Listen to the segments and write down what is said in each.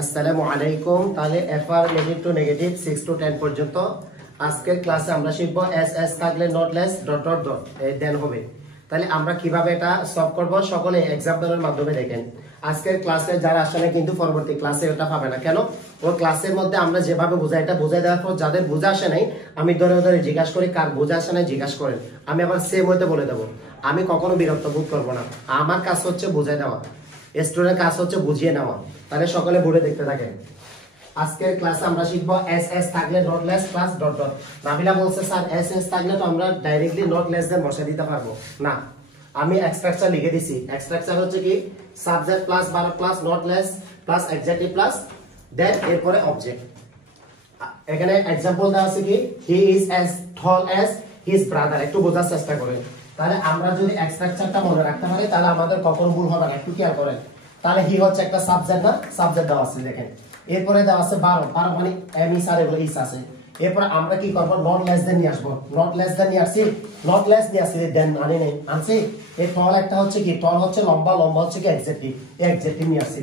আসসালামু আলাইকুম। তাহলে অ্যাফারমেটিভ টু নেগেটিভ 6 টু 10 পর্যন্ত আজকের ক্লাসে আমরা শিখব এস এস থাকলে not less dot dot dot then হবে। তাহলে আমরা কিভাবে এটা সলভ করব সকলে एग्जांपलের মাধ্যমে দেখেন। আজকের ক্লাসে যারা আসলে কিন্তু পরবর্তী ক্লাসে এটা পাবে না, কেন? ওই ক্লাসের মধ্যে আমরা যেভাবে বোঝাই এটা বোঝাই দেওয়ার পর যাদের বোঝা আসে নাই আমি ধরে ধরে জিজ্ঞাসা করি কার বোঝা আসে নাই জিজ্ঞাসা করেন, আমি আবার সেম হইতে বলে দেব। আমি কখনো বিরক্ত বোধ করব না, আমার কাজ হচ্ছে বোঝাই দেওয়া, স্টুডেন্টের কাজ হচ্ছে বুঝিয়ে নেওয়া। তাহলে সকলে বোর্ডে দেখতে থাকেন। আজকের ক্লাসে আমরা শিখব এস এস থাকলে not less plus dot dot. Nabila বলছে স্যার এস এস থাকলে তো আমরা ডাইরেক্টলি নট লেস দেন বসাই দিতে পারবো না, আমি স্ট্রাকচার লিখে দিছি। স্ট্রাকচার হচ্ছে কি subject plus verb plus not less plus adjective plus then এরপরে অবজেক্ট। এখানে एग्जांपल দেওয়া আছে কি he is as tall as his brother. একটু বোঝার চেষ্টা করেন। তাহলে আমরা যদি স্ট্রাকচারটা মনে রাখতে পারি তাহলে আমাদের কখনো ভুল হবে না, একটু খেয়াল করেন। তাহলে হি হচ্ছে একটা সাবজেক্ট, না সাবজেক্ট দেওয়া আছে দেখেন। এরপরে দেওয়া আছে ভার্ব, ভার্ব মানে এম ইজ আর এগুলো ইজ আছে। এরপর আমরা কি করব নট লেস দেন নিয়ে আসবো। নট লেস দেন নিয়ে আসি, নট লেস নিয়ে আসি দেন আনি নেই আনছি। এই টল একটা হচ্ছে কি টল হচ্ছে লম্বা, লম্বা হচ্ছে কি অ্যাডজেক্টিভ, এই অ্যাডজেক্টিভ নিয়ে আসছি।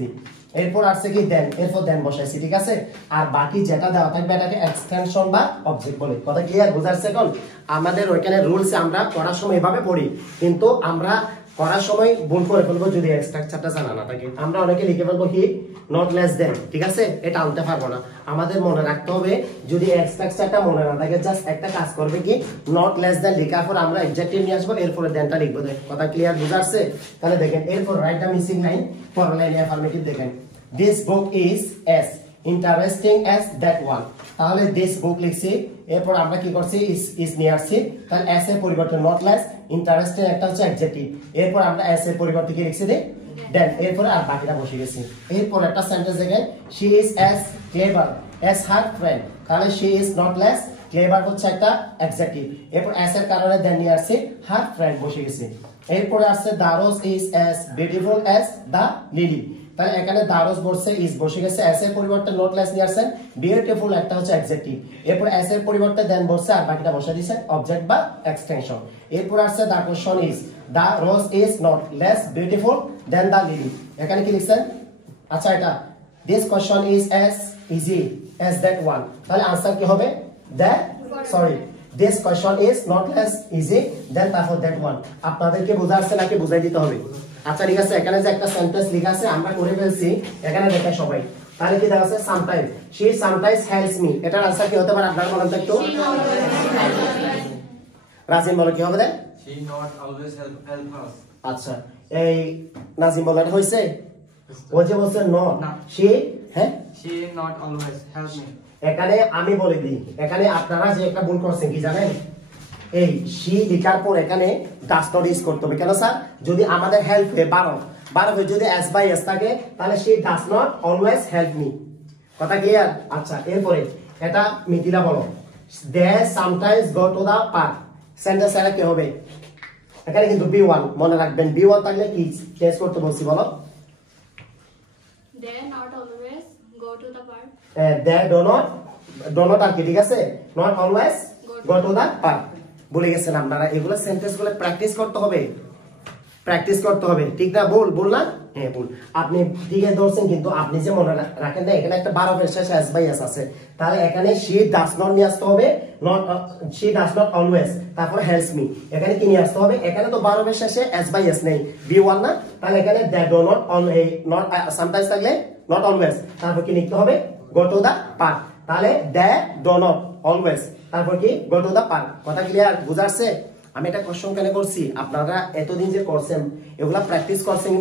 এরপর আসছে কি দেন, এরপর দেন বসাইছি, ঠিক আছে। আর বাকি যেটা দেওয়া থাকবে এটাকে এক্সটেনশন বা অবজেক্ট বলে। কথা ক্লিয়ার বোঝাচ্ছে? এখন আমাদের ওইখানে রুলস আমরা করার সময় এভাবে পড়ি, কিন্তু আমরা করার সময় ভুল করে ফেলবো যদি স্ট্রাকচারটা জানা না থাকে। আমরা অনেকে লিখে ফেলবো কি নট লেস দেন, ঠিক আছে, এটা আনতে পারবো না। আমাদের মনে রাখতে হবে যদি স্ট্রাকচারটা মনে না থাকে জাস্ট একটা কাজ করবে কি নট লেস দেন লেখার পর আমরা অ্যাডজেক্টিভ নিয়ে আসবো, এরপরে দেনটা লিখবো। কথা ক্লিয়ার বুঝাচ্ছে? তাহলে দেখেন এরপর write the missing line for line affirmative দেখেন। This book is as interesting as that one. তাহলে this book লিখছি, এরপর আমরা কি করছি is নিয়ে আসছি। তাহলে as এর পরিবর্তে not less, interesting একটা হচ্ছে অ্যাডজেক্টিভ। এরপর আমরা as এর পরিবর্তে কি লিখছি দেই then, এরপর আর বাকিটা বসে গেছি। এরপর একটা সেন্টেন্স দেখেন she is as clever as her friend। তাহলে she is not less, clever হচ্ছে একটা অ্যাডজেক্টিভ। এরপর as এর কারণে then নিয়ে আসছি her friend বসে গেছে। এরপর আসছে the rose is as beautiful as the lily। তাহলে এখানে দারস বসে ইজ বসে গেছে, এস এর পরিবর্তে নট লেস নিয়ে আসেন, বিউটিফুল একটা হচ্ছে অ্যাডজেক্টিভ। এরপর এস এর পরিবর্তে দেন বসে আর বাকিটা বসে দিয়েছেন অবজেক্ট বা এক্সটেনশন। এরপর আসছে the question is the rose is not less beautiful than the lily. এখানে কি লিখছেন? আচ্ছা এটা this question is as easy as that one. তাহলে आंसर কি হবে this question is not less easy than তারপর that one। আপনাদেরকে বোঝা আসছে নাকি বুঝাই দিতে হবে? আচ্ছা ঠিক আছে, এখানে যে একটা সেন্টেন্স লেখা আছে আমরা করে ফেলছি, এখানে দেখেন সবাই। তাহলে কি দেওয়া আছে sometimes she sometimes helps me। এটার आंसर কি হতে পারে আপনারা বলেন তো একটু? রাজিম বলো কি হবে দেন? she not always help us। আচ্ছা এই নাজিম বলাটা হইছে? ও যে বলছে not she হ্যাঁ she not always help me। এখানে আমি বলে দিই, এখানে আপনারা যে একটা ভুল করছেন কি জানেন, এই she লেখার পর এখানে ডাজ নট ইউজ করতে হবে। কেন স্যার? যদি আমাদের হেল্প হয় বারো যদি এস বাই এস থাকে তাহলে she does not always help me। কথা ক্লিয়ার? আচ্ছা এরপরে এটা মিথিলা বলো they sometimes go to the park। Sentence এটা কি হবে? এখানে কিন্তু B1 মনে রাখবেন, B1 থাকলে কি চেঞ্জ করতে বলছি বলো? they not always go to the park। they do not আর কি, ঠিক আছে, not always go to the park। ভুলে গেছেন আপনারা, এগুলো সেন্টেন্স গুলো প্র্যাকটিস করতে হবে, ঠিক না? বল না? হ্যাঁ বল। আপনি দিকে ধরছেন কিন্তু আপনি যে মনে রাখেন না এখানে একটা বারফের শেষে এস বাই এস আছে। তাহলে এখানে she does not নিয়ে আসতে হবে, she does not always, তারপর helps me। এখানে কি নিয়ে আসতে হবে? এখানে তো বারফের শেষে এস বাই এস নেই, B1 না। তাহলে এখানে they do not sometimes থাকলে not always, তারপর কি লিখতে হবে go to the park। তাহলে they do not always, তারপর কি go to the park। কথা ক্লিয়ার বুঝাচ্ছে? আমি এটা কোশ্চেন কেন করছি, আপনারা এতদিন যে করছেন এগুলা প্র্যাকটিস করছেন।